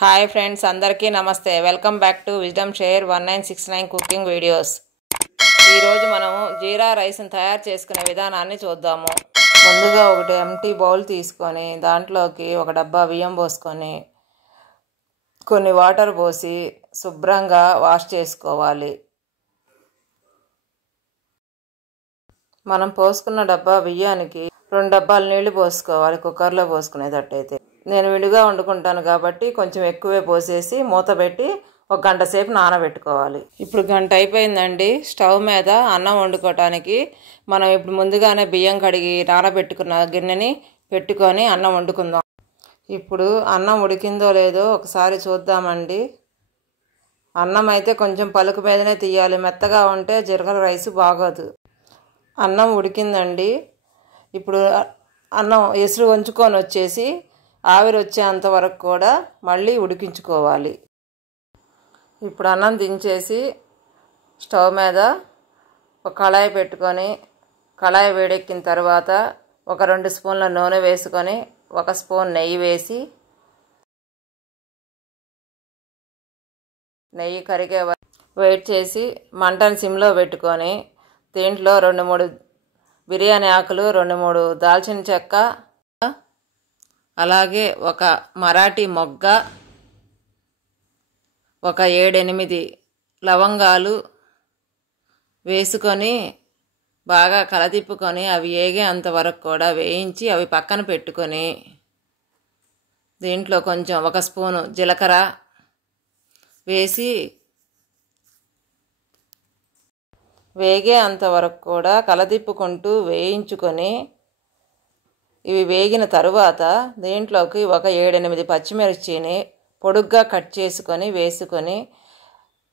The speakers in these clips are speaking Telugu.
హాయ్ ఫ్రెండ్స్, అందరికీ నమస్తే. Welcome back to wisdom share 1969 cooking videos. ఈరోజు మనము జీరా రైస్ని తయారు చేసుకునే విధానాన్ని చూద్దాము. ముందుగా ఒకటి ఎంటీ బౌల్ తీసుకొని దాంట్లోకి ఒక డబ్బా బియ్యం పోసుకొని కొన్ని వాటర్ పోసి శుభ్రంగా వాష్ చేసుకోవాలి. మనం పోసుకున్న డబ్బా బియ్యానికి 2 డబ్బాలు నీళ్లు పోసుకోవాలి. కుక్కర్లో పోసుకునేటట్టయితే నేను విడిగా వండుకుంటాను కాబట్టి కొంచెం ఎక్కువే పోసేసి మూత పెట్టి 1 గంట సేపు నానబెట్టుకోవాలి. ఇప్పుడు గంట అయిపోయిందండి. స్టవ్ మీద అన్నం వండుకోవటానికి మనం ఇప్పుడు ముందుగానే బియ్యం కడిగి నానబెట్టుకున్న గిన్నెని పెట్టుకొని అన్నం వండుకుందాం. ఇప్పుడు అన్నం ఉడికిందో లేదో ఒకసారి చూద్దామండి. అన్నం అయితే కొంచెం పలుకు మీదనే తీయాలి, మెత్తగా ఉంటే జీరా రైస్ బాగోదు. అన్నం ఉడికిందండి. ఇప్పుడు అన్నం ఎసురు వంచుకొని వచ్చేసి ఆవిరి వచ్చేంత వరకు కూడా మళ్ళీ ఉడికించుకోవాలి. ఇప్పుడు అన్నం దించేసి స్టవ్ మీద ఒక కళాయి పెట్టుకొని కళాయి వేడెక్కిన తర్వాత ఒక 2 స్పూన్ల నూనె వేసుకొని 1 స్పూన్ నెయ్యి వేసి నెయ్యి కరిగే వెయిట్ చేసి మంటను సిమ్లో పెట్టుకొని దీంట్లో 2-3 బిర్యానీ ఆకులు, 2-3 దాల్చిన చెక్క, అలాగే ఒక మరాఠీ మొగ్గ, ఒక 7-8 లవంగాలు వేసుకొని బాగా కలతిప్పుకొని అవి వేగేంత వరకు కూడా వేయించి అవి పక్కన పెట్టుకొని దీంట్లో కొంచెం 1 స్పూను జీలకర్ర వేసి వేగే అంతవరకు కూడా కలదిప్పుకుంటూ వేయించుకొని ఇవి వేగిన తరువాత దీంట్లోకి ఒక 7-8 పచ్చిమిర్చిని పొడుగ్గా కట్ చేసుకొని వేసుకొని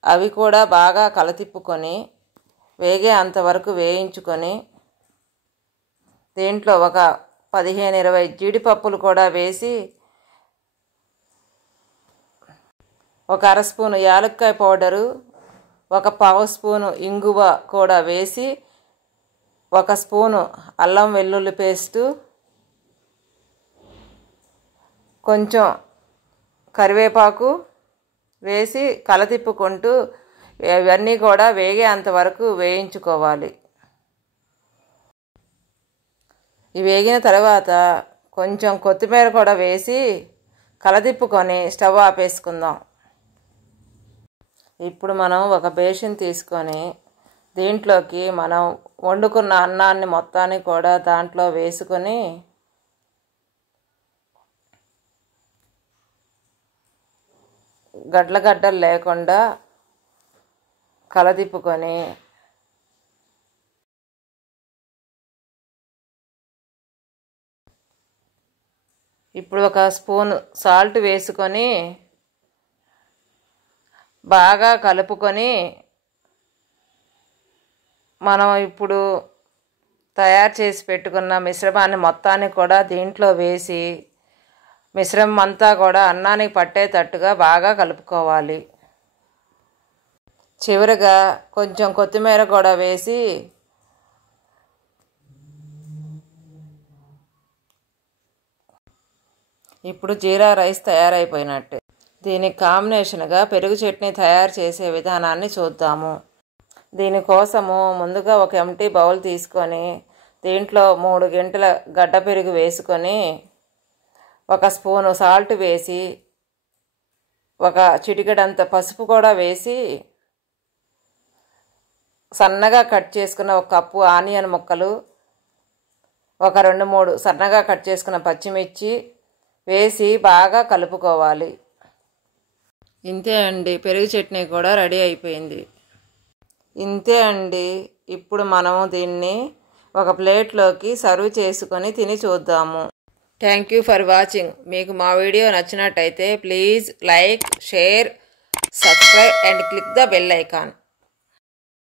అవి కూడా బాగా కలతిప్పుకొని వేగే అంతవరకు వేయించుకొని దీంట్లో ఒక 15-20 జీడిపప్పులు కూడా వేసి ఒక 1/2 స్పూను యాలక్కాయ పౌడరు, 1/4 స్పూను ఇంగువ కూడా వేసి 1 స్పూను అల్లం వెల్లుల్లి పేస్టు, కొంచెం కరివేపాకు వేసి కలతిప్పుకుంటూ ఇవన్నీ కూడా వేగేంత వరకు వేయించుకోవాలి. ఇవి వేగిన తర్వాత కొంచెం కొత్తిమీర కూడా వేసి కలతిప్పుకొని స్టవ్ ఆపేసుకుందాం. ఇప్పుడు మనం ఒక బేసిన్ తీసుకొని దీంట్లోకి మనం వండుకున్న అన్నాన్ని మొత్తాన్ని కూడా దాంట్లో వేసుకొని గడ్డలు లేకుండా కలదిప్పుకొని ఇప్పుడు 1 స్పూన్ సాల్ట్ వేసుకొని బాగా కలుపుకొని మనం ఇప్పుడు తయారు చేసి పెట్టుకున్న మిశ్రమాన్ని మొత్తాన్ని కూడా దీంట్లో వేసి మిశ్రమం అంతా కూడా అన్నానికి పట్టేటట్టుగా బాగా కలుపుకోవాలి. చివరిగా కొంచెం కొత్తిమీర కూడా వేసి ఇప్పుడు జీరా రైస్ తయారైపోయినట్టే. దీనికి కాంబినేషన్గా పెరుగు చట్నీ తయారు చేసే విధానాన్ని చూద్దాము. దీనికోసము ముందుగా ఒక ఎంటీ బౌల్ తీసుకొని దీంట్లో 3 గంటల గడ్డ పెరుగు వేసుకొని 1 స్పూను సాల్ట్ వేసి 1 చిటికెడంత పసుపు కూడా వేసి సన్నగా కట్ చేసుకున్న 1 కప్పు ఆనియన్ ముక్కలు, ఒక 2-3 సన్నగా కట్ చేసుకున్న పచ్చిమిర్చి వేసి బాగా కలుపుకోవాలి. ఇంతే అండి, పెరుగు చట్నీ కూడా రెడీ అయిపోయింది. ఇంతే అండి. ఇప్పుడు మనము దీన్ని ఒక ప్లేట్లోకి సర్వ్ చేసుకొని తిని చూద్దాము. Thank you for watching. మీకు మా వీడియో నచ్చినట్టయితే please like, share, subscribe and click the bell icon.